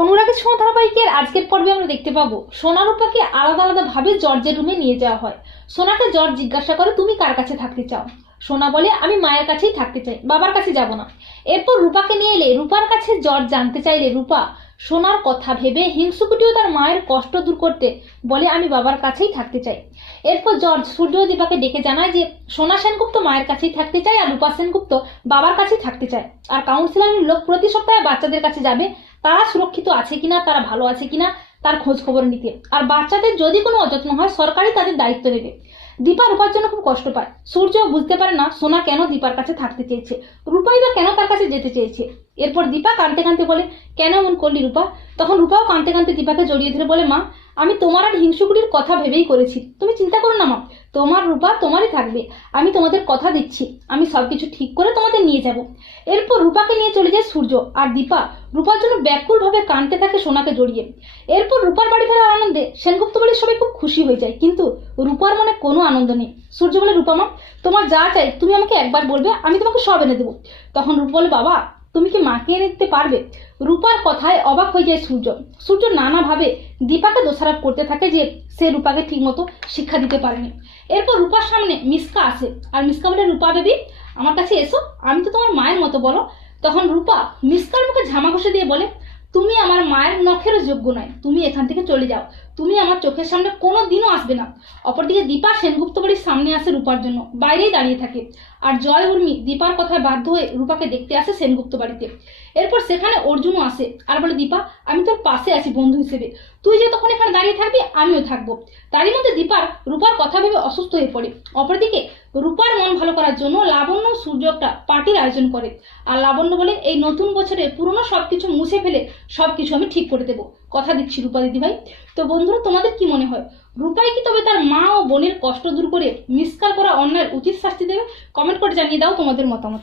অনুরাগের ছোঁয়া ধারাবাহিকের আজকের পর্বে আমরা দেখতে পাবো, সোনা রূপাকে আলাদা আলাদা ভাবে জর্জের রুমে নিয়ে যাওয়া হয়। সোনাকে জর্জ জিজ্ঞাসা করে, তুমি কার কাছে থাকতে চাও? সোনা বলে, আমি মায়ের কাছেই থাকতে চাই, বাবার কাছে যাব না। এরপর রূপাকে নিয়ে এলে, রূপার কাছে জর্জ জানতে চাইলে রূপা, সোনার কথা ভেবে হিংসুকুটিও তার মায়ের কষ্ট দূর করতে বলে, আমি বাবার কাছেই থাকতে চাই। এরপর জর্জ সূর্য দীপাকে ডেকে জানায় যে, সোনা সেনগুপ্ত মায়ের কাছেই থাকতে চায় আর রূপা সেনগুপ্ত বাবার কাছেই থাকতে চায়। আর কাউন্সিলরের লোক প্রতি সপ্তাহে বাচ্চাদের কাছে যাবে তারা সুরক্ষিত আছে কিনা, তারা ভালো আছে কিনা, তার খোঁজ খবর নিতে। আর বাচ্চাদের যদি কোনো অযত্ন হয়, সরকারই তাদের দায়িত্ব নেবে দীপা রূপার জন্য খুব কষ্ট পায়। সূর্য বুঝতে পারে না, সোনা কেন দীপার কাছে থাকতে চেয়েছে? রূপাই বা কেন তার কাছে যেতে চেয়েছে? এরপর দীপা কাঁদতে কাঁদতে বলে, কেন এমন করলি রূপা? তখন রূপাও কাঁদতে কাঁদতে দীপাকে জড়িয়ে ধরে বলে, মা, আমি তোমার আর হিংসুকুটির কথা ভেবেই করেছি। তুমি চিন্তা করো না মা, তোমার রূপা তোমারই থাকবে। আমি তোমাদের কথা দিচ্ছি। আমি সবকিছু ঠিক করে তোমাদের নিয়ে যাব। এরপর রূপাকে নিয়ে চলে যায় সূর্য আর দীপা রূপার জন্য ব্যাকুলভাবে কাঁদতে থাকে সোনাকে জড়িয়ে। এরপর রূপার বাড়ি ফেরার আনন্দে সেনগুপ্ত বাড়ির সবাই খুব খুশি হয়ে যায়। কিন্তু রূপার মনে কোনো আনন্দ নেই। সূর্য বলে, রূপা মা, তোমার যা চাই তুমি আমাকে একবার বলবে, আমি তোমাকে সব এনে দেবো। তখন রূপ বলে, বাবা তুমি কি মাকে এনে দিতে পারবে? রূপার কথায় অবাক হয়ে যায় সূর্য। সূর্য নানাভাবে দীপাকে দোষারোপ করতে থাকে যে সে রূপাকে ঠিকমতো শিক্ষা দিতে পারেনি। এরপর রূপার সামনে মিসকা আসে। আর মিসকা বলে, রূপা বেবি, আমার কাছে এসো। আমি তো তোমার মায়ের মতো, বলো। তখন রূপা মিসকার মুখে ঝামা ঘষে দিয়ে বলে, তুমি আমার মায়ের নখেরও যোগ্য নয়। তুমি এখান থেকে চলে যাও। তুমি আমার চোখের সামনে কোনো দিনও আসবে না। অপরদিকে দীপা সেনগুপ্ত বাড়ির সামনে আসে রূপার জন্য, বাইরেই দাঁড়িয়ে থাকে। আর জয় উর্মি দীপার কথায় বাধ্য হয়ে রূপাকে দেখতে আসে সেনগুপ্ত বাড়িতে। এরপর সেখানে অর্জুনও আসে। আর বলে, দীপা, আমি তোর পাশে আছি বন্ধু হিসেবে। তুই যে তখন এখানে দাঁড়িয়ে থাকবি, আমিও থাকব। তারই মধ্যে দীপার রূপার কথা ভেবে অসুস্থ হয়ে পড়ে। অপরদিকে রূপার মন ভালো করার জন্য লাবণ্য সূর্য একটা পার্টির আয়োজন করে। আর লাবণ্য বলে, এই নতুন বছরে পুরনো সবকিছু মুছে ফেলে সবকিছু আমি ঠিক করে দেবো। কথা দিচ্ছি রূপা দিদি ভাই তো বন্ধুরা, তোমাদের কি মনে হয়? রূপাই কি তবে তার মা ও বোনের কষ্ট দূর করে মিসকার করা অন্যায় উচিত শাস্তি দেবে? কমেন্ট করে জানিয়ে দাও তোমাদের মতামত।